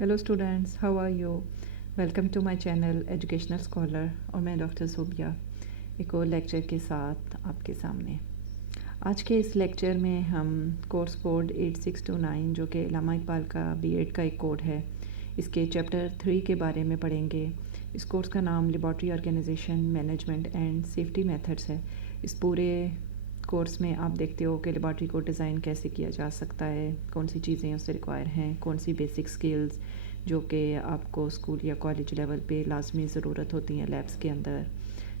Hello students, how are you? Welcome to my channel educational scholar. और मैं doctor Zubia एक और लेक्चर के साथ आपके सामने। आज के इस लेक्चर में हम कोर्स कोड 8629 जो कि इलामा इकबाल का बीएड का एक कोड है, इसके चैप्टर 3 के बारे में पढ़ेंगे। इस कोर्स का नाम laboratory organisation management and safety methods है। इस पूरे कोर्स में आप देखते हो कि लेबॉर्ट्री को डिज़ाइन कैसे किया जा सकता है, कौन सी चीज़ें उससे रिक्वायर हैं, कौन सी बेसिक स्किल्स जो कि आपको स्कूल या कॉलेज लेवल पे लाजमी ज़रूरत होती हैं लैब्स के अंदर।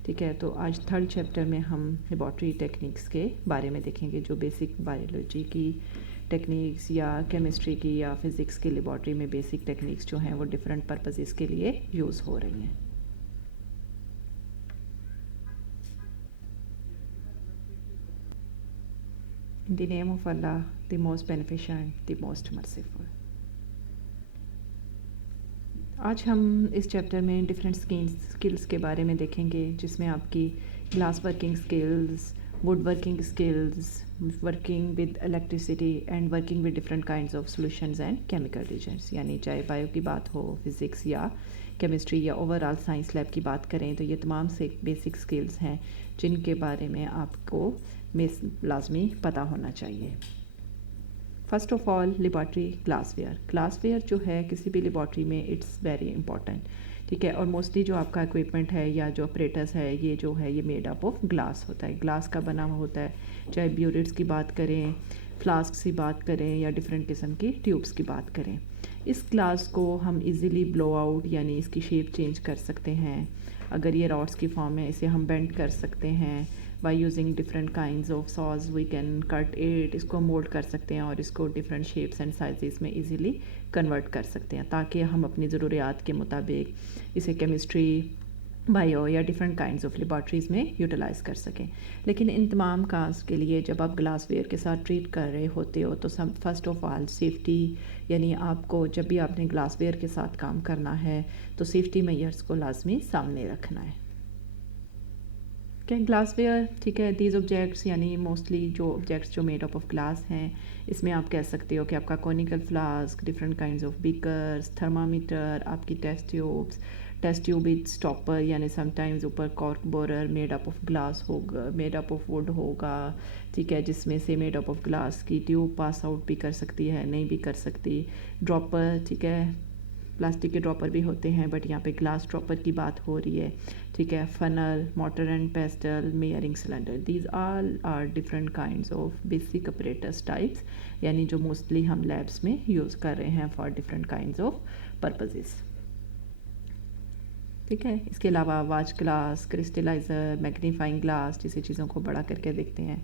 ठीक है, तो आज थर्ड चैप्टर में हम लेबॉर्ट्री टेक्निक्स के बारे में देखेंगे, जो बेसिक बायोलॉजी की टेक्निक्स या केमिस्ट्री की या फिज़िक्स की लेबॉर्ट्री में बेसिक टेक्निक्स जो हैं वो डिफरेंट पर्पसेस के लिए यूज़ हो रही हैं। In the name of Allah, the most beneficent, the most merciful. आज हम इस चैप्टर में डिफरेंट स्किल्स के बारे में देखेंगे, जिसमें आपकी glass working skills, would working skills, working with electricity and working with different kinds of solutions and chemical reagents. यानी चाहे बायो की बात हो, फिज़िक्स या केमिस्ट्री या ओवरऑल साइंस लैब की बात करें, तो ये तमाम से बेसिक स्किल्स हैं जिनके बारे में आपको लाजमी पता होना चाहिए। First of all, laboratory glassware जो है किसी भी लेबॉर्ट्री में इट्स वेरी इंपॉर्टेंट। ठीक है, और मोस्टली जो आपका इक्विपमेंट है या जो अपरेटस है, ये जो है ये मेड अप ऑफ ग्लास होता है, ग्लास का बना हुआ होता है। चाहे ब्यूरिट्स की बात करें, फ्लास्क की बात करें या डिफरेंट किस्म की ट्यूब्स की बात करें, इस ग्लास को हम इजीली ब्लो आउट यानी इसकी शेप चेंज कर सकते हैं। अगर ये रॉड्स की फॉर्म है, इसे हम बेंड कर सकते हैं। By using different kinds of saws we can cut it, इसको मोल्ड कर सकते हैं और इसको डिफरेंट शेप्स एंड साइजेस में इजीली कन्वर्ट कर सकते हैं, ताकि हम अपनी ज़रूरियात के मुताबिक इसे केमिस्ट्री, बायो या डिफरेंट काइंड्स ऑफ लेबॉर्ट्रीज़ में यूटिलाइज़ कर सकें। लेकिन इन तमाम काम्स के लिए जब आप ग्लासवेयर के साथ ट्रीट कर रहे होते हो तो सब फर्स्ट ऑफ ऑल सेफ्टी, यानी आपको जब भी आपने ग्लासवेयर के साथ काम करना है तो सेफ्टी मेजर्स को लाजमी सामने रखना है। क्या ग्लासवेयर, ठीक है, दीज ऑब्जेक्ट्स यानी मोस्टली जो ऑब्जेक्ट्स जो मेड अप ऑफ ग्लास हैं, इसमें आप कह सकते हो कि आपका conical flask, different kinds of beakers, thermometer, आपकी टेस्ट ट्यूब विद स्टॉपर, यानी समटाइम्स ऊपर cork borer made up of glass होगा, मेड अप ऑफ वुड होगा। ठीक है, जिसमें से मेड अप ऑफ ग्लास की ट्यूब पास आउट भी कर सकती है, नहीं भी कर सकती। ड्रॉपर, ठीक है, प्लास्टिक के ड्रॉपर भी होते हैं, बट यहाँ पे ग्लास ड्रॉपर की बात हो रही है। ठीक है, funnel, mortar and pestle, measuring cylinder, these all are different kinds of basic apparatus types, यानी जो मोस्टली हम लैब्स में यूज़ कर रहे हैं for different kinds of purposes. ठीक है, इसके अलावा वाच ग्लास, क्रिस्टलाइज़र, मैग्नीफाइंग ग्लास जैसी चीज़ों को बड़ा करके देखते हैं।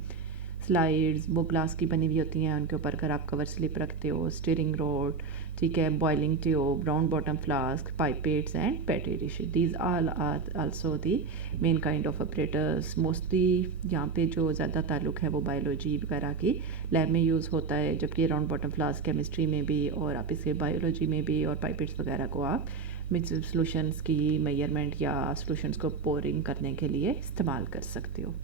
स्लाइड्स वो ग्लास की बनी हुई होती हैं, उनके ऊपर अगर आप कवर स्लिप रखते हो, स्टीयरिंग रोड, ठीक है, boiling tube, round bottom flask, pipettes and petri dish, these all are also the main kind of operators. Mostly यहाँ पे जो ज़्यादा ताल्लुक है वो बायोलॉजी वगैरह की लैब में यूज़ होता है, जबकि राउंड बॉटम फ्लास्क केमिस्ट्री में भी और आप इसे बायोलॉजी में भी, और पाइपेट्स वगैरह को आप मिक्स सॉल्यूशंस की मेजरमेंट या सॉल्यूशंस को पोरिंग करने के लिए इस्तेमाल कर सकते हो।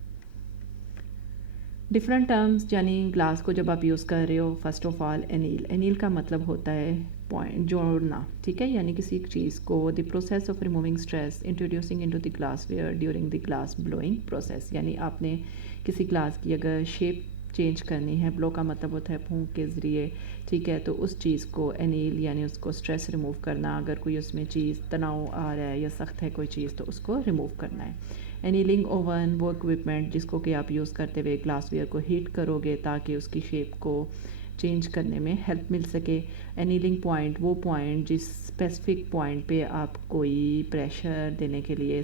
डिफरेंट टर्म्स, यानी ग्लास को जब आप यूज़ कर रहे हो, फर्स्ट ऑफ ऑल एनील का मतलब होता है पॉइंट जोड़ना। ठीक है, यानी किसी चीज़ को the process of removing stress introducing into the glassware during the glass blowing process, यानी आपने किसी ग्लास की अगर शेप चेंज करनी है, ब्लो का मतलब होता है फूंक के ज़रिए। ठीक है, तो उस चीज़ को एनील यानी उसको स्ट्रेस रिमूव करना, अगर कोई उसमें चीज़ तनाव आ रहा है या सख्त है कोई चीज़ तो उसको रिमूव करना है। एनीलिंग ओवन वो इक्विपमेंट जिसको कि आप यूज़ करते हुए ग्लासवेयर को हीट करोगे ताकि उसकी शेप को चेंज करने में हेल्प मिल सके। एनीलिंग पॉइंट वो पॉइंट जिस स्पेसिफिक पॉइंट पे आप कोई प्रेशर देने के लिए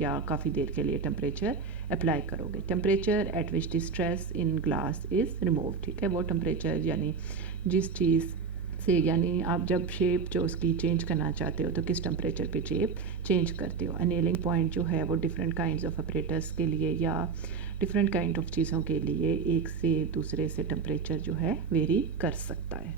या काफ़ी देर के लिए टेम्परेचर अप्लाई करोगे। Temperature at which the stress in glass is remove. ठीक है, वो टेम्परेचर यानी जिस चीज़ से, यानी आप जब शेप जो उसकी चेंज करना चाहते हो तो किस टेम्परेचर पे शेप चेंज करते हो। एनेलिंग पॉइंट जो है वो डिफरेंट काइंड्स ऑफ ऑपरेटर्स के लिए या डिफरेंट काइंड ऑफ चीज़ों के लिए एक से दूसरे से टेम्परेचर जो है वेरी कर सकता है।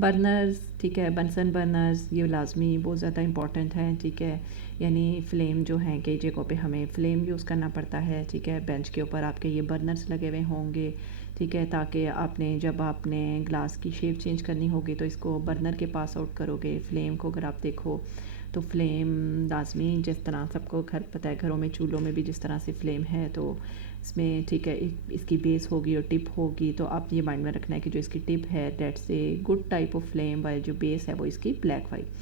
बर्नर्स, ठीक है, बंसन बर्नर्स ये लाजमी बहुत ज़्यादा इंपॉर्टेंट है। ठीक है, यानी फ्लेम जो है कई जगहों पे हमें फ्लेम यूज़ करना पड़ता है। ठीक है, बेंच के ऊपर आपके ये बर्नर्स लगे हुए होंगे ठीक है, ताकि जब आपने ग्लास की शेप चेंज करनी होगी तो इसको बर्नर के पास आउट करोगे। फ्लेम को अगर आप देखो तो फ्लेम लाजमी, जिस तरह सबको घर पता है, घरों में चूल्हों में भी जिस तरह से फ्लेम है तो इसमें, ठीक है, इसकी बेस होगी और टिप होगी। तो आप ये माइंड में रखना है कि जो इसकी टिप है that's a good type of flame, while जो बेस है वो इसकी ब्लैक वाइट।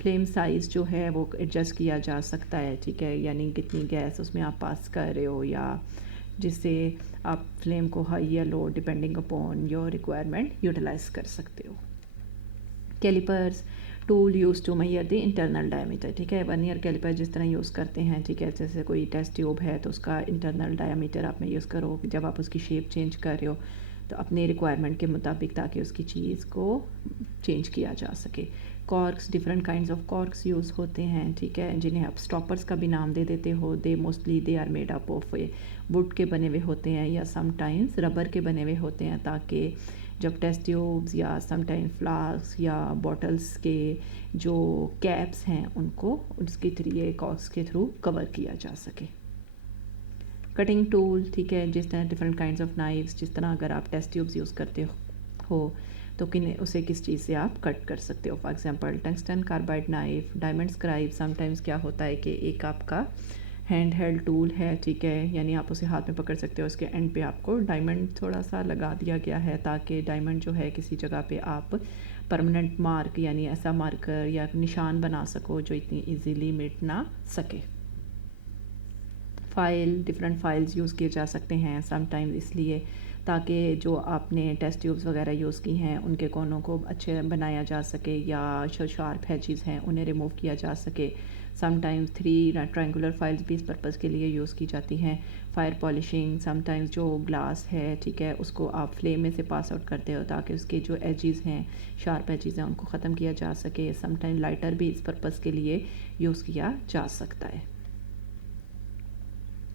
फ्लेम साइज़ जो है वो एडजस्ट किया जा सकता है, ठीक है, यानी कितनी गैस उसमें आप पास कर रहे हो, या जिससे आप फ्लेम को हाई या low depending upon your requirement utilize कर सकते हो। Callipers tool use to measure the internal diameter, ठीक है, वर्नियर कैलिपर जिस तरह यूज़ करते हैं, ठीक है, जैसे कोई टेस्ट ट्यूब है तो उसका इंटरनल डायमीटर आप में यूज़ करो जब आप उसकी शेप चेंज कर रहे हो तो अपने रिक्वायरमेंट के मुताबिक, ताकि उसकी चीज़ को चेंज किया जा सके। कॉर्क्स, डिफरेंट काइंड्स ऑफ कॉर्क्स यूज़ होते हैं, ठीक है, जिन्हें आप स्टॉपर्स का भी नाम दे देते हो। They are made up of wood के बने हुए होते हैं या समटाइम्स रबर के बने हुए होते हैं, ताकि जब टेस्ट ट्यूब्स या समटाइम्स फ्लास्क या बॉटल्स के जो कैप्स हैं उनको उसके थ्रू कॉर्क्स के थ्रू कवर किया जा सके। कटिंग टूल, ठीक है, जिस तरह डिफरेंट काइंड्स ऑफ नाइफ्स, जिस तरह अगर आप टेस्ट ट्यूब्स यूज़ करते हो तो उसे किस चीज़ से आप कट कर सकते हो। For example tungsten carbide knife, diamond scribe. Sometimes क्या होता है कि एक आपका हैंड हेल्ड टूल है, ठीक है, यानी आप उसे हाथ में पकड़ सकते हो, उसके एंड पे आपको डायमंड थोड़ा सा लगा दिया गया है ताकि डायमंड जो है किसी जगह पे आप परमानेंट मार्क यानी ऐसा मार्कर या निशान बना सको जो इतनी इजीली मिट ना सके। फ़ाइल, डिफरेंट फाइल्स यूज़ किए जा सकते हैं समटाइम्स इसलिए ताकि जो आपने टेस्ट ट्यूब्स वगैरह यूज़ की हैं उनके कोनों को अच्छे बनाया जा सके, या जो शार्प एजेस हैं उन्हें रिमूव किया जा सके। समटाइम्स 3 ट्रायंगुलर फाइल्स भी इस पर्पज़ के लिए यूज़ की जाती हैं। फायर पॉलिशिंग, समटाइम्स जो ग्लास है, ठीक है, उसको आप फ्लेम में से पास आउट करते हो ताकि उसके जो एजेस हैं, शार्प एजेस हैं, उनको ख़त्म किया जा सके। समटाइम लाइटर भी इस पर्पज़ के लिए यूज़ किया जा सकता है,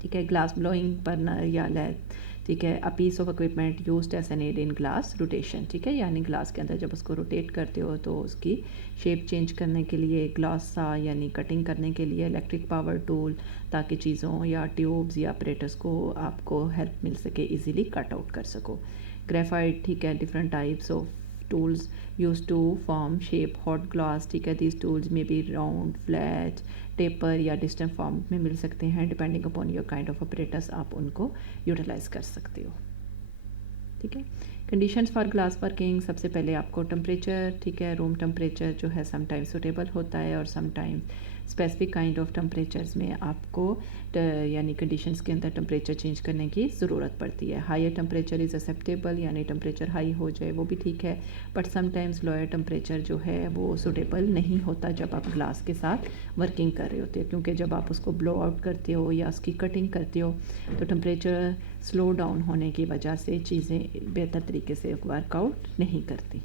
ठीक है। ग्लास ब्लोइंग बर्नर या लेथ, ठीक है, a piece of equipment used as an aid in glass rotation, ठीक है, यानी ग्लास के अंदर जब उसको रोटेट करते हो तो उसकी शेप चेंज करने के लिए ग्लास सा यानी कटिंग करने के लिए इलेक्ट्रिक पावर टूल, ताकि चीज़ों या ट्यूब्स या ऑपरेटर्स को आपको हेल्प मिल सके, इजीली कट आउट कर सको। ग्रेफाइट, ठीक है, different types of tools used to form shape hot glass, ठीक है, these tools may be round, flat, taper या distant form में मिल सकते हैं, depending upon your kind of apparatus आप उनको utilize कर सकते हो, ठीक है। कंडीशंस फॉर ग्लास वर्किंग, सबसे पहले आपको टेम्परेचर, ठीक है, रूम टेम्परेचर जो है समटाइम्स सूटेबल होता है और sometimes specific kind of temperatures में आपको यानी कंडीशंस के अंदर टेम्परेचर चेंज करने की ज़रूरत पड़ती है। हायर टेम्परेचर इज़ एक्सेप्टेबल, यानी टेम्परेचर हाई हो जाए वो भी ठीक है, बट समटाइम्स लोअर टेम्परेचर जो है वो सूटेबल नहीं होता जब आप ग्लास के साथ वर्किंग कर रहे होते हैं, क्योंकि जब आप उसको ब्लो आउट करते हो या उसकी कटिंग करते हो तो टेम्परेचर स्लो डाउन होने की वजह से चीज़ें बेहतर तरीके से वर्कआउट नहीं करती।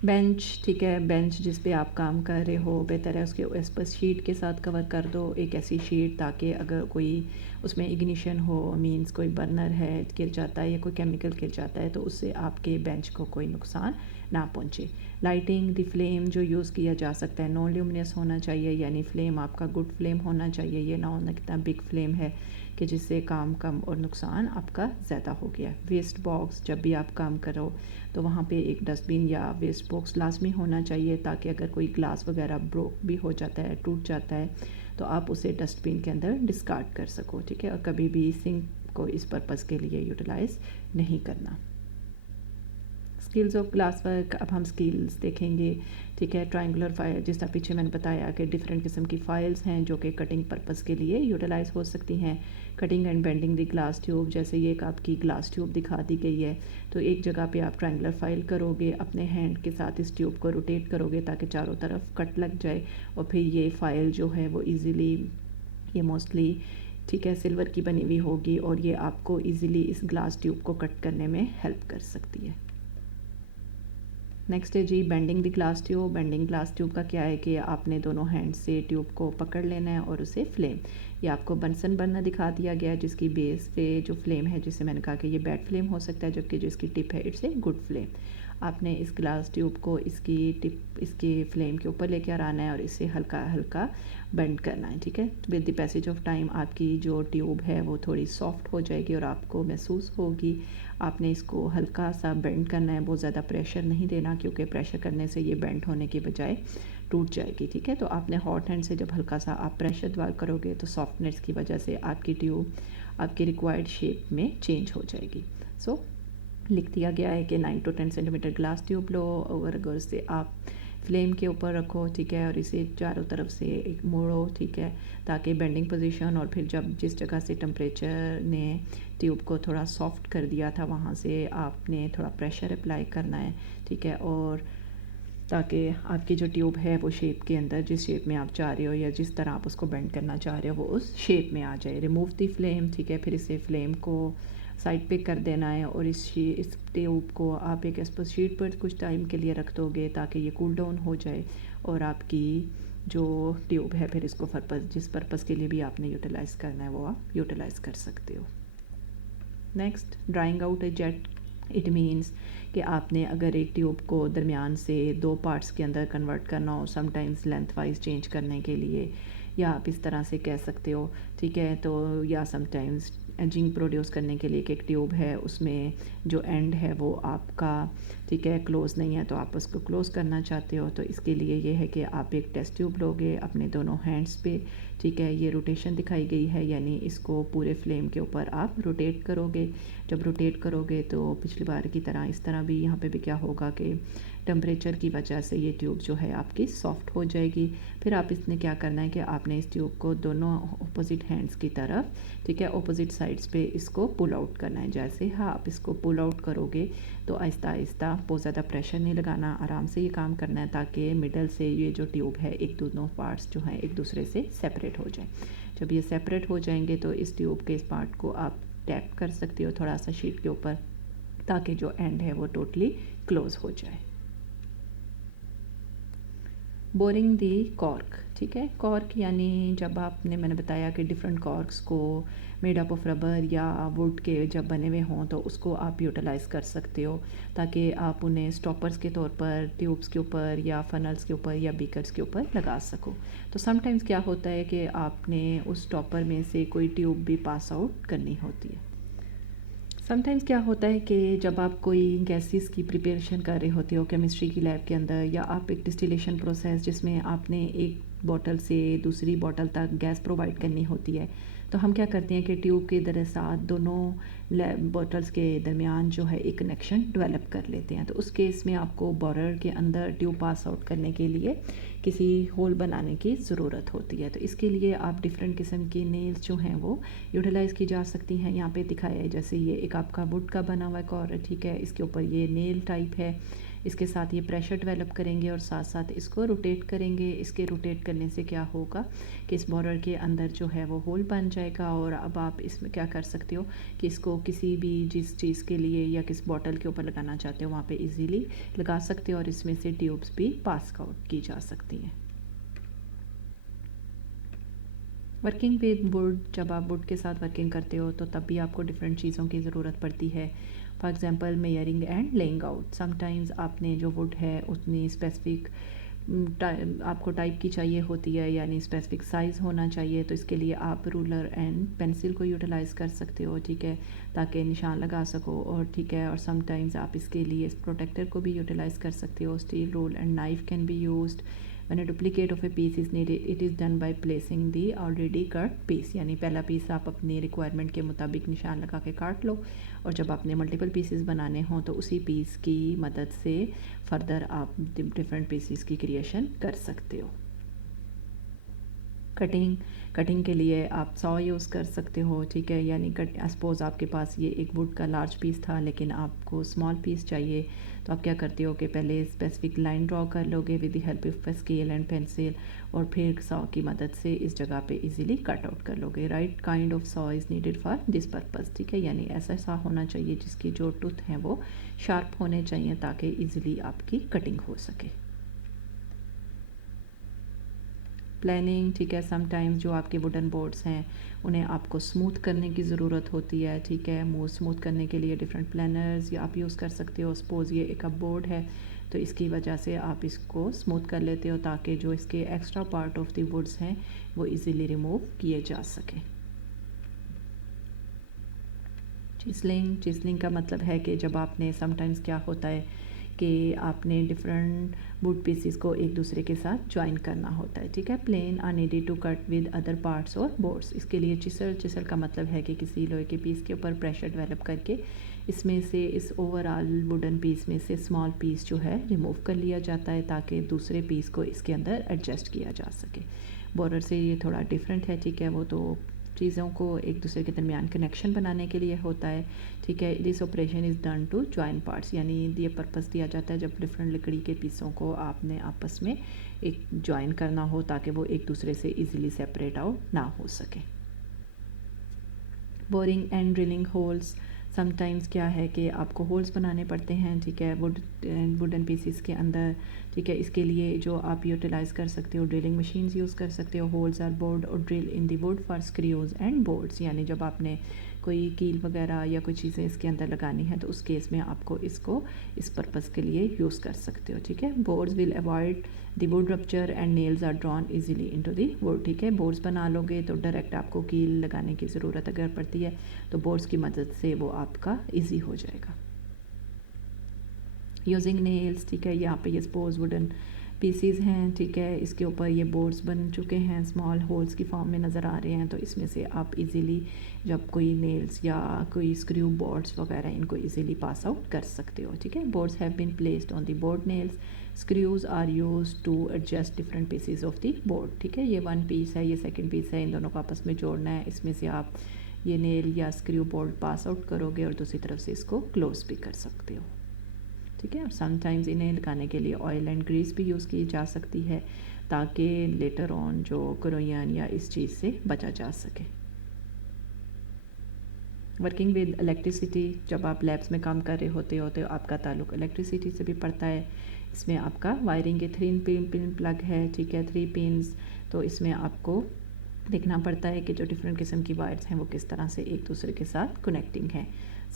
बेंच, ठीक है, बेंच जिस पे आप काम कर रहे हो बेहतर है उसके उस पर शीट के साथ कवर कर दो, एक ऐसी शीट ताकि अगर कोई उसमें इग्निशन हो, मींस कोई बर्नर है गिर जाता है या कोई केमिकल गिर जाता है तो उससे आपके बेंच को कोई नुकसान ना पहुंचे। लाइटिंग, द फ्लेम जो यूज़ किया जा सकता है नॉन ल्यूमिनस होना चाहिए, यानी फ्लेम आपका गुड फ्लेम होना चाहिए, ये ना होना कितना बिग फ्लेम है कि जिससे काम कम और नुकसान आपका ज़्यादा हो गया। वेस्ट बॉक्स, जब भी आप काम करो तो वहाँ पे एक डस्टबिन या वेस्ट बॉक्स लाजमी होना चाहिए ताकि अगर कोई ग्लास वगैरह ब्रोक भी हो जाता है, टूट जाता है तो आप उसे डस्टबिन के अंदर डिस्कार्ड कर सको, ठीक है, और कभी भी सिंक को इस पर्पज़ के लिए यूटिलाइज़ नहीं करना। स्किल्स ऑफ ग्लास वर्क, अब हम स्किल्स देखेंगे, ठीक है। ट्रायंगुलर फाइल, जिस तरह पीछे मैंने बताया कि डिफरेंट किस्म की फाइल्स हैं जो कि कटिंग पर्पज़ के लिए यूटिलाइज़ हो सकती हैं। Cutting and bending the glass tube, जैसे ये एक आपकी ग्लास ट्यूब दिखा दी गई है तो एक जगह पे आप ट्रायंगुलर फाइल करोगे, अपने हैंड के साथ इस ट्यूब को रोटेट करोगे ताकि चारों तरफ कट लग जाए और फिर ये फाइल जो है वो ईज़िली, ये मोस्टली, ठीक है, सिल्वर की बनी हुई होगी और ये आपको ईज़िली इस ग्लास ट्यूब को कट करने में हेल्प कर सकती है। नेक्स्ट है जी bending the glass tube. Bending glass tube का क्या है कि आपने दोनों हैंड से ट्यूब को पकड़ लेना है और उसे फ्लेम, ये आपको बंसन बर्नर दिखा दिया गया है जिसकी बेस पे जो फ्लेम है, जिसे मैंने कहा कि ये बैड फ्लेम हो सकता है जबकि जो इसकी टिप है इट्स ए गुड फ्लेम। आपने इस ग्लास ट्यूब को इसकी टिप इसके फ्लेम के ऊपर लेके आना है और इसे हल्का हल्का बेंड करना है, ठीक है। With the passage of time आपकी जो ट्यूब है वो थोड़ी सॉफ्ट हो जाएगी और आपको महसूस होगी। आपने इसको हल्का सा बेंड करना है, बहुत ज़्यादा प्रेशर नहीं देना, क्योंकि प्रेशर करने से ये बेंड होने के बजाय टूट जाएगी, ठीक है। तो आपने हॉट हैंड से जब हल्का सा आप प्रेशर द्वार करोगे तो सॉफ्टनेस की वजह से आपकी ट्यूब आपकी रिक्वायर्ड शेप में चेंज हो जाएगी। सो लिख दिया गया है कि 9 to 10 सेंटीमीटर ग्लास ट्यूब लो और अगर से आप फ्लेम के ऊपर रखो, ठीक है, और इसे चारों तरफ से एक मोड़ो, ठीक है, ताकि बेंडिंग पोजीशन और फिर जब जिस जगह से टेम्परेचर ने ट्यूब को थोड़ा सॉफ्ट कर दिया था वहाँ से आपने थोड़ा प्रेशर अप्लाई करना है, ठीक है, और ताकि आपकी जो ट्यूब है वो शेप के अंदर जिस शेप में आप चाह रहे हो या जिस तरह आप उसको बेंड करना चाह रहे हो वो उस शेप में आ जाए। रिमूव दी फ्लेम, ठीक है, फिर इसे फ्लेम को साइड पे कर देना है और इस ट्यूब को आप एक एक्सपोज शीट पर कुछ टाइम के लिए रख दोगे ताकि ये कूल डाउन हो जाए और आपकी जो ट्यूब है फिर इसको जिस पर्पज़ के लिए भी आपने यूटिलाइज़ करना है वो आप यूटिलाइज़ कर सकते हो। Next, drawing out A jet. It means कि आपने अगर एक ट्यूब को दरमियान से 2 पार्ट्स के अंदर कन्वर्ट करना हो, समटाइम्स लेंथ वाइज चेंज करने के लिए, या आप इस तरह से कह सकते हो, ठीक है, तो या समटाइम्स एजिंग प्रोड्यूस करने के लिए कि एक ट्यूब है उसमें जो एंड है वो आपका, ठीक है, क्लोज़ नहीं है तो आप उसको क्लोज़ करना चाहते हो, तो इसके लिए ये है कि आप एक टेस्ट ट्यूब लोगे अपने दोनों हैंड्स पे, ठीक है, ये रोटेशन दिखाई गई है, यानी इसको पूरे फ्लेम के ऊपर आप रोटेट करोगे। जब रोटेट करोगे तो पिछली बार की तरह इस तरह भी यहाँ पे भी क्या होगा कि टेम्परेचर की वजह से ये ट्यूब जो है आपकी सॉफ्ट हो जाएगी। फिर आप इसमें क्या करना है कि आपने इस ट्यूब को दोनों अपोजिट हैंड्स की तरफ, ठीक है, अपोजिट साइड्स पे इसको पुल आउट करना है। जैसे हाँ आप इसको पुल आउट करोगे तो आहिस्ता आहिस्ता, बहुत ज़्यादा प्रेशर नहीं लगाना, आराम से ये काम करना है ताकि मिडल से ये जो ट्यूब है एक दोनों पार्ट्स जो हैं एक दूसरे से सेपरेट हो जाए। जब ये सेपरेट हो जाएंगे तो इस ट्यूब के इस पार्ट को आप टैप कर सकते हो थोड़ा सा शीट के ऊपर ताकि जो एंड है वो टोटली क्लोज हो जाए। बोरिंग दी कॉर्क, ठीक है, कॉर्क यानी जब आपने मैंने बताया कि डिफरेंट कॉर्क्स को मेड अप ऑफ रबर या वुड के जब बने हुए हों तो उसको आप यूटिलाइज़ कर सकते हो ताकि आप उन्हें स्टॉपर्स के तौर पर ट्यूब्स के ऊपर या फनल्स के ऊपर या बीकर्स के ऊपर लगा सको। तो समटाइम्स क्या होता है कि आपने उस स्टॉपर में से कोई ट्यूब भी पास आउट करनी होती है। समटाइम्स क्या होता है कि जब आप कोई गैसेस की प्रिपरेशन कर रहे होते हो केमिस्ट्री की लैब के अंदर, या आप एक डिस्टिलेशन प्रोसेस जिसमें आपने एक बॉटल से दूसरी बॉटल तक गैस प्रोवाइड करनी होती है, तो हम क्या करते हैं कि ट्यूब के साथ दोनों बॉटल्स के दरमियान जो है एक कनेक्शन डेवलप कर लेते हैं। तो उस केस में आपको बोरर के अंदर ट्यूब पास आउट करने के लिए किसी होल बनाने की ज़रूरत होती है। तो इसके लिए आप डिफरेंट किस्म की नेल्स जो हैं वो यूटिलाइज़ की जा सकती हैं। यहाँ पे दिखाया है जैसे ये एक आपका वुड का बना हुआ कॉर्ड, ठीक है, इसके ऊपर ये नेल टाइप है, इसके साथ ये प्रेशर डेवलप करेंगे और साथ साथ इसको रोटेट करेंगे। इसके रोटेट करने से क्या होगा कि इस बॉर्डर के अंदर जो है वो होल बन जाएगा। और अब आप इसमें क्या कर सकते हो कि इसको किसी भी जिस चीज़ के लिए या किस बॉटल के ऊपर लगाना चाहते हो वहाँ पे इजीली लगा सकते हो और इसमें से ट्यूब्स भी पास आउट की जा सकती हैं। वर्किंग विद वुड, जब आप वुड के साथ वर्किंग करते हो तो तब भी आपको डिफरेंट चीज़ों की ज़रूरत पड़ती है। For example मेयरिंग and laying out. Sometimes आपने जो वुड है उतनी स्पेसिफिक आपको टाइप की चाहिए होती है, यानी स्पेसिफिक साइज़ होना चाहिए, तो इसके लिए आप रूलर एंड पेंसिल को यूटिलाइज़ कर सकते हो, ठीक है, ताकि निशान लगा सको। और ठीक है, और समटाइम्स आप इसके लिए इस प्रोटेक्टर को भी यूटिलाइज़ कर सकते हो। Steel rule and knife can be used. When a duplicate of a piece is needed, it is done by placing the already cut piece, यानी पहला पीस आप अपनी रिक्वायरमेंट के मुताबिक निशान लगा के काट लो और जब आपने मल्टीपल पीसेस बनाने हों तो उसी पीस की मदद से फर्दर आप डिफरेंट पीसेस की क्रिएशन कर सकते हो। कटिंग के लिए आप सॉ यूज़ कर सकते हो, ठीक है, यानी सपोज़ आपके पास ये एक वुड का लार्ज पीस था लेकिन आपको स्मॉल पीस चाहिए, तो आप क्या करते हो कि पहले स्पेसिफिक लाइन ड्रॉ कर लोगे with the help of scale and pencil और फिर सॉ की मदद से इस जगह पे इजीली कट आउट कर लोगे। Right kind of saw is needed for this purpose, ठीक है, यानी ऐसा सॉ होना चाहिए जिसकी जो टूथ हैं वो शार्प होने चाहिए ताकि ईज़िली आपकी कटिंग हो सके। प्लानिंग, ठीक है, समटाइम्स जो आपके वुडन बोर्ड्स हैं उन्हें आपको स्मूथ करने की ज़रूरत होती है, ठीक है। मूव स्मूथ करने के लिए डिफरेंट प्लानर्स या आप यूज़ कर सकते हो। सपोज़ ये एक अब बोर्ड है तो इसकी वजह से आप इसको स्मूथ कर लेते हो ताकि जो इसके extra part of the woods हैं वो इजीली रिमूव किए जा सकें। चिसलिंग का मतलब है कि जब आपने समटाइम्स क्या होता है कि आपने डिफरेंट वुड पीसीस को एक दूसरे के साथ ज्वाइन करना होता है, ठीक है। Plane are needed to cut with other parts और बोर्ड्स। इसके लिए चिसल का मतलब है कि किसी लोहे के पीस के ऊपर प्रेशर डेवलप करके इसमें से इस ओवरऑल वुडन पीस में से स्मॉल पीस जो है रिमूव कर लिया जाता है ताकि दूसरे पीस को इसके अंदर एडजस्ट किया जा सके। बोरर से ये थोड़ा डिफरेंट है, ठीक है। वो तो चीज़ों को एक दूसरे के दरमियान कनेक्शन बनाने के लिए होता है, ठीक है। This operation is done to join parts, यानी ये पर्पस दिया जाता है जब डिफरेंट लकड़ी के पीसों को आपने आपस में एक ज्वाइन करना हो ताकि वो एक दूसरे से इजीली सेपरेट आउट ना हो सके। Boring and drilling holes, sometimes क्या है कि आपको होल्स बनाने पड़ते हैं, ठीक है, वुडन पीसीस के अंदर, ठीक है। इसके लिए जो आप यूटिलाइज़ कर सकते हो ड्रिलिंग मशीन्स यूज़ कर सकते हो। होल्स आर बोर्ड और drill in the wood for screws and boards, यानी जब आपने कोई कील वगैरह या कोई चीज़ें इसके अंदर लगानी है तो उस केस में आपको इसको इस पर्पज़ के लिए यूज़ कर सकते हो, ठीक है। Boards will avoid the wood rupture and nails are drawn easily into the wood, ठीक है। बोर्ड्स बना लोगे तो डायरेक्ट आपको कील लगाने की ज़रूरत अगर पड़ती है तो बोर्ड्स की मदद से वो आपका ईजी हो जाएगा। यूजिंग नेल्स, ठीक है, यहाँ पे ये सपोज वुडन पीसीज हैं, ठीक है, इसके ऊपर ये बोर्ड्स बन चुके हैं, स्मॉल होल्स की फॉर्म में नज़र आ रहे हैं, तो इसमें से आप इजीली जब कोई नेल्स या कोई स्क्रू बोर्ड्स वगैरह इनको इजीली पास आउट कर सकते हो, ठीक है। Boards have been placed on the board nails, screws are use to adjust different pieces of the board, ठीक है। ये वन पीस है, ये सेकेंड पीस है, इन दोनों को आपस में जोड़ना है, इसमें से आप ये नेल या स्क्रू बोर्ड पास आउट करोगे और दूसरी तरफ से इसको क्लोज भी कर सकते हो, ठीक है। और समटाइम्स इन्हें लगाने के लिए ऑयल एंड ग्रीस भी यूज़ की जा सकती है ताकि लेटर ऑन जो क्रोयन या इस चीज़ से बचा जा सके। वर्किंग विद इलेक्ट्रिसिटी, जब आप लैब्स में काम कर रहे होते हो तो आपका ताल्लुक इलेक्ट्रिसिटी से भी पड़ता है। इसमें आपका वायरिंग के 3 पिन प्लग है, ठीक है, 3 पिन्स, तो इसमें आपको देखना पड़ता है कि जो डिफरेंट किस्म की वायर्स हैं वो किस तरह से एक दूसरे के साथ कनेक्टिंग है।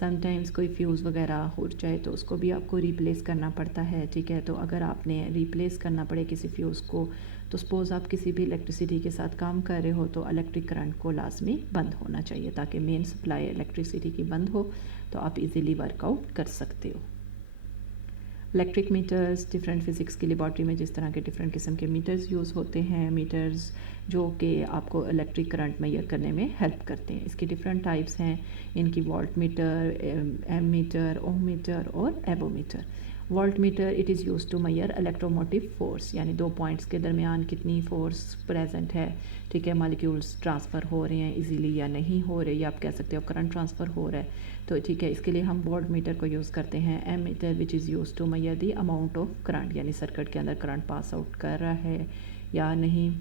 समटाइम्स कोई फ्यूज़ वगैरह हो जाए तो उसको भी आपको रिप्लेस करना पड़ता है, ठीक है। तो अगर आपने रिप्लेस करना पड़े किसी फ्यूज़ को तो सपोज़ आप किसी भी इलेक्ट्रिसिटी के साथ काम कर रहे हो तो इलेक्ट्रिक करंट को लाजमी बंद होना चाहिए ताकि मेन सप्लाई इलेक्ट्रिसिटी की बंद हो तो आप इजीली वर्कआउट कर सकते हो। इलेक्ट्रिक मीटर्स, डिफरेंट फिज़िक्स की लेबॉर्ट्री में जिस तरह के डिफरेंट किस्म के मीटर्स यूज़ होते हैं, मीटर्स जो कि आपको इलेक्ट्रिक करंट मेजर करने में हेल्प करते हैं। इसकी डिफरेंट टाइप्स हैं, इनकी voltmeter, ammeter, ohmmeter और avometer. Voltmeter it is use to measure electromotive force, यानी दो पॉइंट्स के दरमियान कितनी फोर्स प्रेजेंट है, ठीक है, मॉलिक्यूल्स ट्रांसफ़र हो रहे हैं इजीली या नहीं हो रहे, या आप कह सकते हो करंट ट्रांसफ़र हो रहा है, तो ठीक है, इसके लिए हम वोल्ट मीटर को यूज़ करते हैं। Ammeter which is use to measure the amount of current, यानी सर्किट के अंदर करंट पास आउट कर रहा है या नहीं।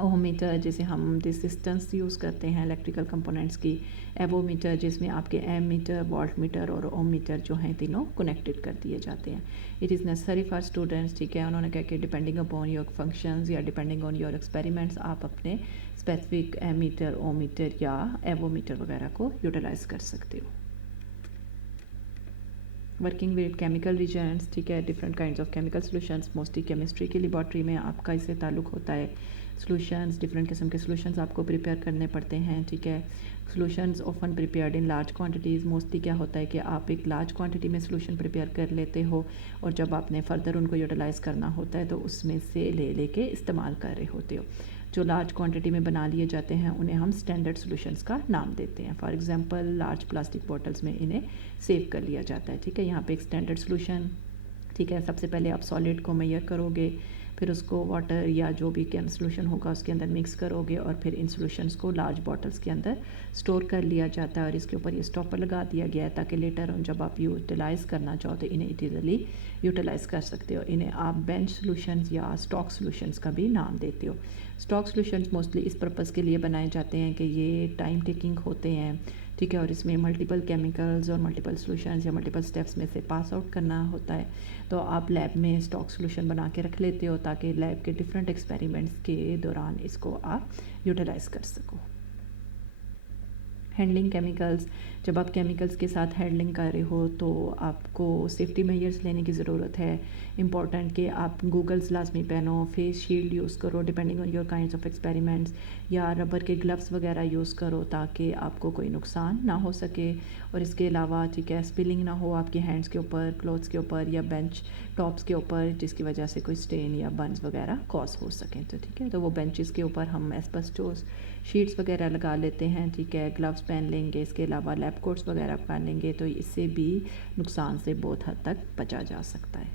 ओम मीटर जिसे हम डिस्टेंस यूज़ करते हैं इलेक्ट्रिकल कंपोनेंट्स की। एवोमीटर जिसमें आपके एम मीटर, वोल्ट मीटर और ओम मीटर जो हैं तीनों कनेक्टेड कर दिए जाते हैं। It is necessary for students, ठीक है, उन्होंने कहा कि डिपेंडिंग अपॉन योर फंक्शंस या डिपेंडिंग ऑन योर एक्सपेरिमेंट्स आप अपने स्पेसिफिक एम मीटर, ओम मीटर या एवोमीटर वगैरह को यूटिलाइज़ कर सकते हो। वर्किंग विद केमिकल रिजेंट्स, ठीक है, different kinds of chemical solutions, mostly chemistry की लेबॉर्ट्री में आपका इससे ताल्लुक होता है। सोल्यूशंस, डिफरेंट किस्म के सोल्यूशंस आपको प्रिपेयर करने पड़ते हैं, ठीक है। Solutions often prepared in large quantities, mostly क्या होता है कि आप एक लार्ज क्वांटिटी में सोल्यूशन प्रिपेयर कर लेते हो और जब आपने फर्दर उनको यूटिलाइज़ करना होता है तो उसमें से लेके इस्तेमाल कर रहे होते हो। जो लार्ज क्वांटिटी में बना लिए जाते हैं उन्हें हम स्टैंडर्ड सॉल्यूशंस का नाम देते हैं। For example large plastic bottles में इन्हें सेव कर लिया जाता है, ठीक है। यहाँ पे एक स्टैंडर्ड सॉल्यूशन, ठीक है, सबसे पहले आप सॉलिड को मेजर करोगे, फिर उसको वाटर या जो भी केम सॉल्यूशन होगा उसके अंदर मिक्स करोगे और फिर इन सॉल्यूशंस को लार्ज बॉटल्स के अंदर स्टोर कर लिया जाता है और इसके ऊपर ये स्टॉपर लगा दिया गया है ताकि लेटर ऑन जब आप यूटिलाइज़ करना चाहो तो इन्हें इजीली यूटिलाइज़ कर सकते हो। इन्हें आप बेंच सॉल्यूशंस या स्टॉक सॉल्यूशंस का भी नाम देते हो। स्टॉक सॉल्यूशंस मोस्टली इस पर्पज़ के लिए बनाए जाते हैं कि ये टाइम टेकिंग होते हैं, ठीक है, और इसमें मल्टीपल केमिकल्स और मल्टीपल सॉल्यूशंस या मल्टीपल स्टेप्स में से पास आउट करना होता है। तो आप लैब में स्टॉक सॉल्यूशन बना के रख लेते हो ताकि लैब के डिफरेंट एक्सपेरिमेंट्स के दौरान इसको आप यूटिलाइज़ कर सको। हैंडलिंग केमिकल्स, जब आप केमिकल्स के साथ हैंडलिंग कर रहे हो तो आपको सेफ्टी मेजर्स लेने की ज़रूरत है। इम्पॉर्टेंट कि आप गूगल्स लाजमी पहनो, फेस शील्ड यूज़ करो depending on your kinds of experiments, या रबर के ग्लव्स वगैरह यूज़ करो ताकि आपको कोई नुकसान ना हो सके। और इसके अलावा ठीक है, स्पिलिंग ना हो आपके हैंड्स के ऊपर, क्लॉथ्स के ऊपर या बेंच टॉप्स के ऊपर, जिसकी वजह से कोई स्टेन या बर्न्स वगैरह कॉज हो सकें। तो ठीक है, तो वो बेंचेस के ऊपर हम एस्बेस्टोस शीट्स वगैरह लगा लेते हैं। ठीक है, ग्लव्स पहन लेंगे, इसके अलावा लैब कोट्स वगैरह पहन लेंगे, तो इससे भी नुकसान से बहुत हद तक बचा जा सकता है।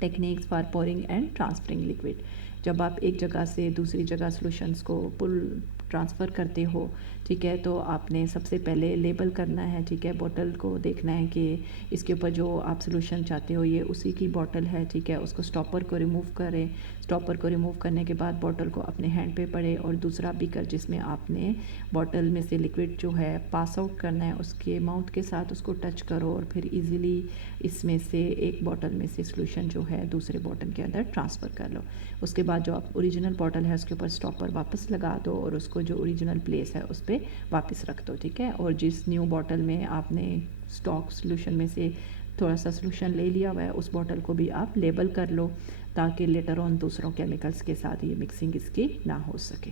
Techniques for pouring and transferring liquid, जब आप एक जगह से दूसरी जगह सॉल्यूशंस को पुल ट्रांसफ़र करते हो, ठीक है, तो आपने सबसे पहले लेबल करना है। ठीक है, बोतल को देखना है कि इसके ऊपर जो आप सॉल्यूशन चाहते हो ये उसी की बोतल है। ठीक है, उसको स्टॉपर को रिमूव करें। स्टॉपर को रिमूव करने के बाद बोतल को अपने हैंड पे पड़े और दूसरा बीकर जिसमें आपने बोतल में से लिक्विड जो है पास आउट करना है, उसके माउथ के साथ उसको टच करो और फिर इजीली इसमें से एक बोतल में से सॉल्यूशन जो है दूसरे बोतल के अंदर ट्रांसफ़र कर लो। उसके बाद जो आप ओरिजिनल बोतल है उसके ऊपर स्टॉपर वापस लगा दो और उसको जो ओरिजिनल प्लेस है उस पर वापस रख दो। ठीक है, और जिस न्यू बॉटल में आपने स्टॉक सॉल्यूशन में से थोड़ा सा सॉल्यूशन ले लिया हुआ है उस बॉटल को भी आप लेबल कर लो ताकि लेटर ऑन दूसरों केमिकल्स के साथ ये मिक्सिंग इसकी ना हो सके।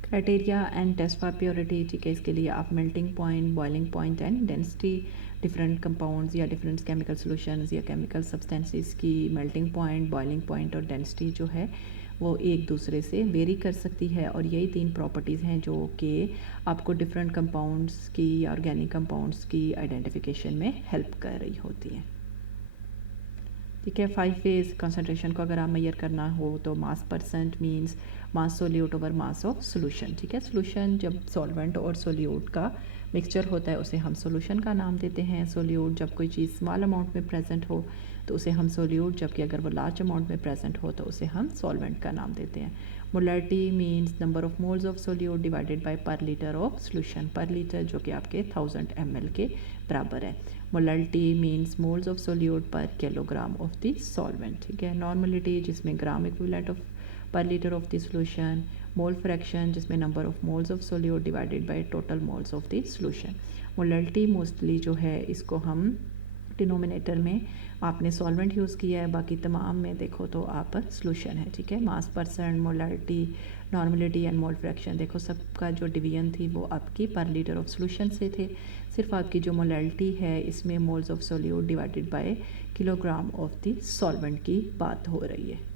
Criteria and test for purity, ठीक है, इसके लिए आप melting point, boiling point and density, different compounds या डिफरेंट केमिकल सॉल्यूशंस या केमिकल सब्सटेंसेस की मेल्टिंग पॉइंट, बॉइलिंग पॉइंट और डेंसिटी जो है वो एक दूसरे से वेरी कर सकती है। और यही 3 प्रॉपर्टीज़ हैं जो कि आपको डिफरेंट कंपाउंड्स की या ऑर्गेनिक कंपाउंड्स की आइडेंटिफिकेशन में हेल्प कर रही होती हैं। ठीक है, 5 फेज कंसंट्रेशन को अगर आप मेजर करना हो तो मास percent means mass solute over mass of solution. ठीक है, सॉल्यूशन जब सॉल्वेंट और सोल्यूट का मिक्सचर होता है उसे हम सॉल्यूशन का नाम देते हैं। सोल्यूट जब कोई चीज़ स्मॉल अमाउंट में प्रेजेंट हो तो उसे हम सोल्यूट, जबकि अगर वो लार्ज अमाउंट में प्रेजेंट हो तो उसे हम सॉल्वेंट का नाम देते हैं। Molarity means number of moles of solute divided by per litre of solution, per litre जो कि आपके 1000 ml के बराबर है। Molarity means moles of solute per kilogram of the solvent. ठीक है, नॉर्मलिटी जिसमें gram equivalent of per litre of the solution, mole fraction जिसमें number of moles of solute divided by total moles of the solution. Molarity mostly जो है इसको हम denominator में आपने सॉल्वेंट यूज़ किया है, बाकी तमाम में देखो तो आप सॉल्यूशन है। ठीक है, मास percent, molarity, normality and mole fraction, देखो सबका जो डिवीजन थी वो आपकी पर लीटर ऑफ सॉल्यूशन से थे। सिर्फ आपकी जो मोलैरिटी है इसमें moles of solute divided bye kilogram of the solvent की बात हो रही है।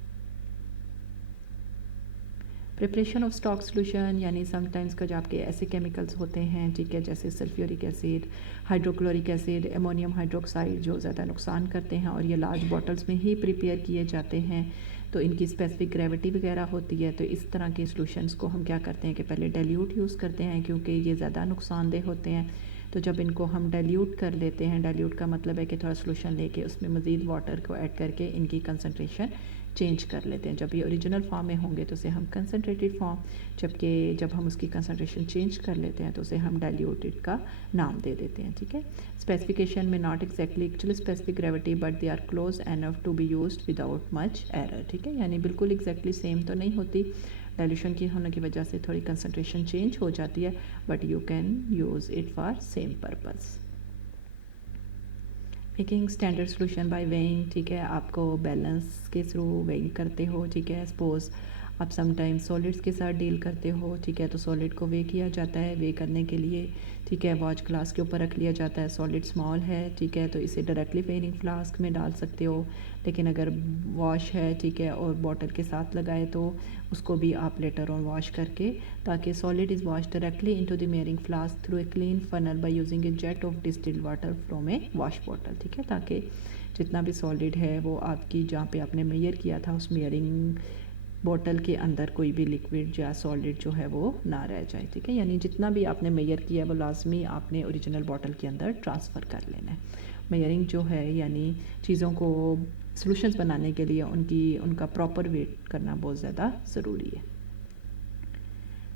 प्रिपरेशन ऑफ स्टॉक सॉल्यूशन यानी समटाइम्स का जो आपके ऐसे केमिकल्स होते हैं, ठीक है, जैसे sulphuric acid, hydrochloric acid, ammonium hydroxide जो ज़्यादा नुकसान करते हैं और ये लार्ज बॉटल्स में ही प्रिपेयर किए जाते हैं, तो इनकी स्पेसिफिक ग्रेविटी वगैरह होती है। तो इस तरह के सॉल्यूशंस को हम क्या करते हैं कि पहले डाइल्यूट यूज़ करते हैं क्योंकि ये ज़्यादा नुकसानदेह होते हैं। तो जब इनको हम डाइल्यूट कर लेते हैं, डाइल्यूट का मतलब है कि थोड़ा सॉल्यूशन लेके उसमें मज़ीद वाटर को ऐड करके इनकी कंसनट्रेशन चेंज कर लेते हैं। जब ये ओरिजिनल फॉर्म में होंगे तो उसे हम कंसनट्रेटेड फॉर्म, जबकि जब हम उसकी कंसनट्रेशन चेंज कर लेते हैं तो उसे हम डाइल्यूटेड का नाम दे देते हैं। ठीक है, स्पेसिफिकेशन में not exactly actually specific gravity but they are close enough to be used without much error. ठीक है, यानी बिल्कुल एग्जैक्टली सेम तो नहीं होती, डाइल्यूशन की होने की वजह से थोड़ी कंसनट्रेशन चेंज हो जाती है, but you can use it for same purpose. Making standard solution bye weighing, ठीक है, आपको बैलेंस के थ्रू वेइंग करते हो। ठीक है, सपोज आप समटाइम्स सॉलिड्स के साथ डील करते हो, ठीक है, तो सॉलिड को वे किया जाता है। वे करने के लिए, ठीक है, वॉच ग्लास के ऊपर रख लिया जाता है। सॉलिड स्मॉल है, ठीक है, तो इसे डायरेक्टली वेइंग फ्लास्क में डाल सकते हो, लेकिन अगर वॉश है, ठीक है, और बॉटल के साथ लगाए तो उसको भी आप लेटर ऑन वॉश करके, ताकि solid is wash directly into the मेयरिंग flask through a clean funnel by using A jet of distilled water from A wash bottle. ठीक है, ताकि जितना भी सॉलिड है वो आपकी जहाँ पे आपने मेयर किया था उस मेयरिंग बॉटल के अंदर कोई भी लिक्विड या सॉलिड जो है वो ना रह जाए। ठीक है, यानी जितना भी आपने मेयर किया है वो लाजमी आपने ओरिजिनल बॉटल के अंदर ट्रांसफ़र कर लेना है। मेयरिंग जो है यानी चीज़ों को सॉल्यूशंस बनाने के लिए उनका प्रॉपर वेट करना बहुत ज़्यादा ज़रूरी है।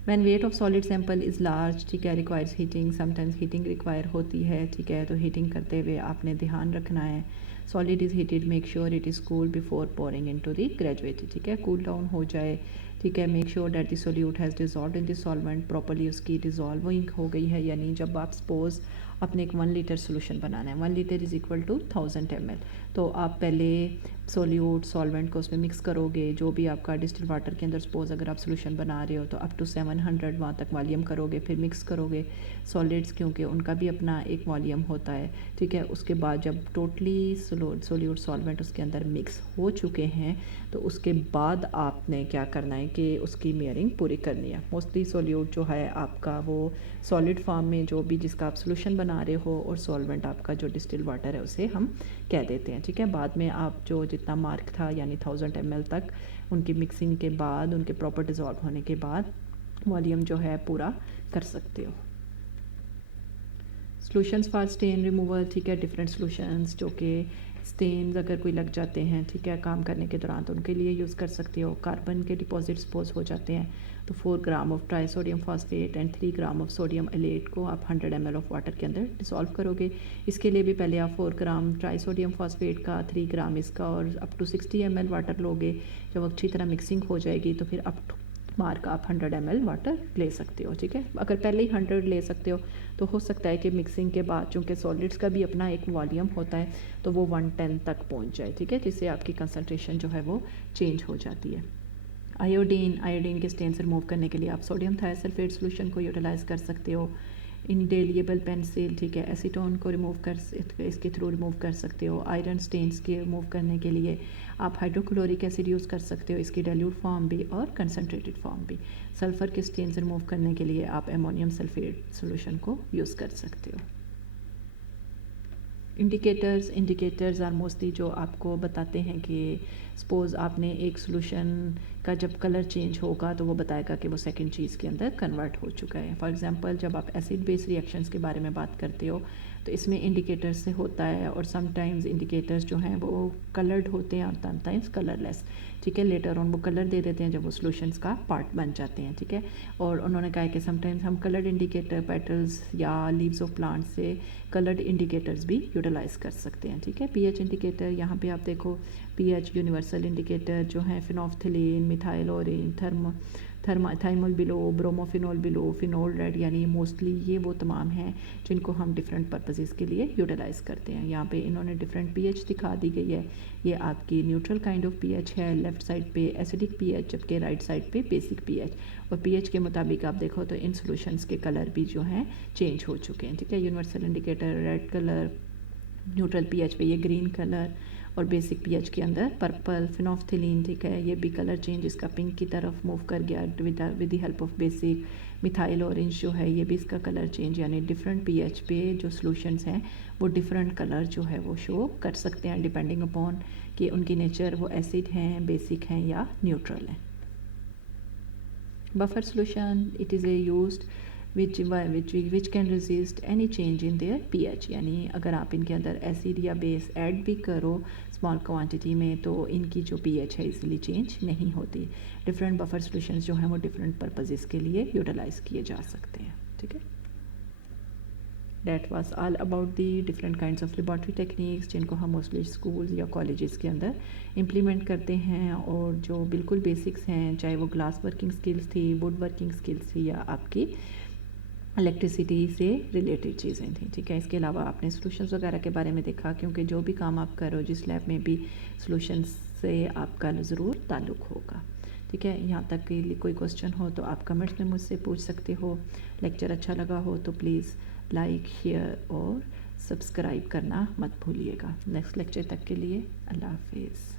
When weight of solid sample is large, ठीक है, requires heating, sometimes heating require होती है, ठीक है, तो हीटिंग करते हुए आपने ध्यान रखना है। Solid is heated, make sure it is cool before pouring into the graduate, ठीक है, कूल डाउन हो जाए, ठीक है। Make sure that the solute has dissolve in the solvent properly, उसकी डिजॉल्विंग हो गई है, यानी जब आप सपोज अपने एक 1 लीटर सोल्यूशन बनाना है, 1 litre is equal to 1000 ml, तो आप पहले सोल्यूट सॉल्वेंट को उसमें मिक्स करोगे, जो भी आपका डिस्टिल वाटर के अंदर सपोज अगर आप सोल्यूशन बना रहे हो तो अप टू 700 वहाँ तक वॉल्यूम करोगे, फिर मिक्स करोगे सॉलिड्स, क्योंकि उनका भी अपना एक वॉल्यूम होता है, ठीक है। उसके बाद जब टोटली सोल्यूट सॉल्वेंट उसके अंदर मिक्स हो चुके हैं तो उसके बाद आपने क्या करना है कि उसकी मेयरिंग पूरी करनी है। मोस्टली सोल्यूट जो है आपका वो सॉलिड फॉर्म में जो भी जिसका आप सोल्यूशन बना रहे हो और सॉल्वेंट आपका जो डिस्टिल वाटर है उसे हम कह देते हैं, ठीक है। बाद में आप जो जितना मार्क था यानी 1000 ml तक उनकी मिक्सिंग के बाद, उनके प्रॉपर डिज़ोल्व होने के बाद वॉल्यूम जो है पूरा कर सकते हो। सॉल्यूशंस फॉर स्टेन रिमूवल, ठीक है, डिफरेंट सॉल्यूशंस जो कि स्टेन्स अगर कोई लग जाते हैं, ठीक है, काम करने के दौरान, तो उनके लिए यूज़ कर सकते हो। कार्बन के डिपॉजिट सपोज हो जाते हैं तो 4 gram of try sodium phosphate and 3 gram of sodium AILET को आप 100 ml ऑफ वाटर के अंदर डिसॉल्व करोगे। इसके लिए भी पहले आप 4 ग्राम ट्राई सोडियम फॉस्फेट का, 3 ग्राम इसका और अप टू 60 ml वाटर लोगे। जब अच्छी तरह मिक्सिंग हो जाएगी तो फिर अप मार्क आप 100 ml वाटर ले सकते हो, ठीक है। अगर पहले ही 100 ले सकते हो तो हो सकता है कि मिक्सिंग के बाद, चूँकि सॉलिड्स का भी अपना एक वॉल्यूम होता है, तो वो 110 तक पहुंच जाए, ठीक है, जिससे आपकी कंसनट्रेशन जो है वो चेंज हो जाती है। आयोडीन के स्टेन से रिमूव करने के लिए आप सोडियम थायोसल्फेट सोल्यूशन को यूटिलाइज़ कर सकते हो। इंडेलिएबल पेंसिल, ठीक है, एसीटोन को रिमूव कर इसके थ्रू रिमूव कर सकते हो। आयरन स्टेन्स के रिमूव करने के लिए आप हाइड्रोक्लोरिक एसिड यूज़ कर सकते हो, इसकी डाइल्यूट फॉर्म भी और कंसनट्रेटेड फॉर्म भी। सल्फ़र के स्टेन्स रिमूव करने के लिए आप एमोनियम सल्फेट सोल्यूशन को यूज़ कर सकते हो। इंडिकेटर्स आर मोस्टली जो आपको बताते हैं कि सपोज़ आपने एक सोल्यूशन का जब कलर चेंज होगा तो वो बताएगा कि वो सेकंड चीज़ के अंदर कन्वर्ट हो चुका है। फॉर एग्जांपल जब आप एसिड बेस रिएक्शंस के बारे में बात करते हो तो इसमें इंडिकेटर्स से होता है, और समटाइम्स इंडिकेटर्स जो हैं वो कलर्ड होते हैं और समटाइम्स कलरलेस, ठीक है। लेटर ऑन वो कलर दे देते हैं जब वो सोल्यूशंस का पार्ट बन जाते हैं, ठीक है। और उन्होंने कहा है कि समटाइम्स हम कलर्ड इंडिकेटर पेटल्स या लीव्स ऑफ प्लांट से कलर्ड इंडिकेटर्स भी यूटिलाइज़ कर सकते हैं, ठीक है। पीएच इंडिकेटर, यहाँ पे आप देखो पीएच यूनिवर्सल इंडिकेटर जो है phenolphthalein, methyl orange, thymol blue, bromophenol blue, phenol red, यानी मोस्टली ये वो तमाम हैं जिनको हम डिफरेंट पर्पसेस के लिए यूटिलाइज़ करते हैं। यहाँ पे इन्होंने डिफरेंट पीएच दिखा दी गई है। ये आपकी न्यूट्रल काइंड ऑफ पीएच है, लेफ्ट साइड पे एसिडिक पीएच, जबकि राइट साइड पे बेसिक पीएच। और पीएच के मुताबिक आप देखो तो इन सॉल्यूशंस के कलर भी जो हैं चेंज हो चुके हैं, ठीक है। Universal indicator red colour, neutral pH पे ये ग्रीन कलर, और बेसिक पीएच के अंदर पर्पल फिनोफ्थिलीन, ठीक है, ये भी कलर चेंज इसका पिंक की तरफ मूव कर गया with the help of basic. Methyl orange जो है ये भी इसका कलर चेंज, यानी डिफरेंट पीएच पे जो सॉल्यूशंस हैं वो डिफरेंट कलर जो है वो शो कर सकते हैं डिपेंडिंग अपॉन कि उनकी नेचर वो एसिड हैं, बेसिक हैं या न्यूट्रल हैं। Buffer solution, it is a used which can resist any change in their pH, यानी अगर आप इनके अंदर एसिड या बेस ऐड भी करो स्मॉल क्वांटिटी में तो इनकी जो pH है इजीली चेंज नहीं होती। डिफरेंट बफर सॉल्यूशंस जो हैं वो डिफरेंट पर्पसेस के लिए यूटिलाइज़ किए जा सकते हैं, ठीक है। That was all about the different kinds of laboratory techniques जिनको हम मोस्टली स्कूल्स या कॉलेजेस के अंदर इम्प्लीमेंट करते हैं, और जो बिल्कुल बेसिक्स हैं, चाहे वो ग्लास वर्किंग स्किल्स थी, वुड वर्किंग स्किल्स थी या आपकी इलेक्ट्रिसिटी से रिलेटेड चीज़ें थी, ठीक है। इसके अलावा आपने सॉल्यूशंस वगैरह के बारे में देखा, क्योंकि जो भी काम आप करो जिस लैब में भी सॉल्यूशंस से आपका ज़रूर ताल्लुक़ होगा, ठीक है। यहाँ तक कि कोई क्वेश्चन हो तो आप कमेंट्स में मुझसे पूछ सकते हो। लेक्चर अच्छा लगा हो तो प्लीज़ लाइक, शेयर और सब्सक्राइब करना मत भूलिएगा। नेक्स्ट लेक्चर तक के लिए अल्लाह हाफिज़।